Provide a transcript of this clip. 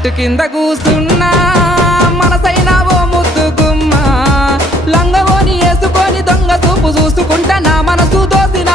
చెట్టు కింద కూసున్నా మనసైనా ఓ ముద్దు గుమ్మ లంగవోని వేసుకొని దొంగ చూపు చూసుకుంటా నా మనసు దోసిన